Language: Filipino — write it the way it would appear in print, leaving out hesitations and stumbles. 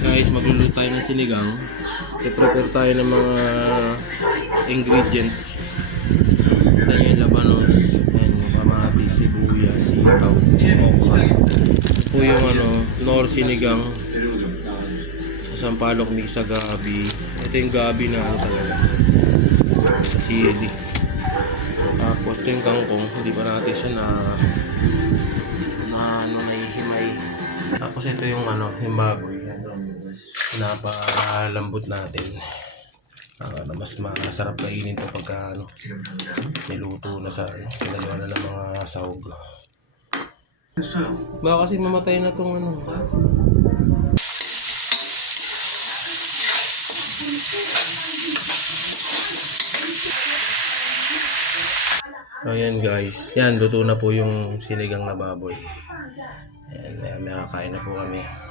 Guys, magluluto tayo ng sinigang. I-prepare tayo ng mga ingredients. Ito yung labanos, and yung kamatis, sibuyas, sitaw, okra. Ito po yung nor sinigang. Sa sampalok mix sa gabi. Ito yung gabi na talaga. Sili. Tapos ito yung kangkong. Hindi pa natin siya nahihimay. Tapos ito yung yung baboy. Napalambot natin. Na mas masarap kainin ito pagka niluto na sa pinagawa na ng mga sahog. Baka kasi mamatay na itong Ayan guys, yan luto na po yung sinigang na baboy. Ayan, may kakain na po kami.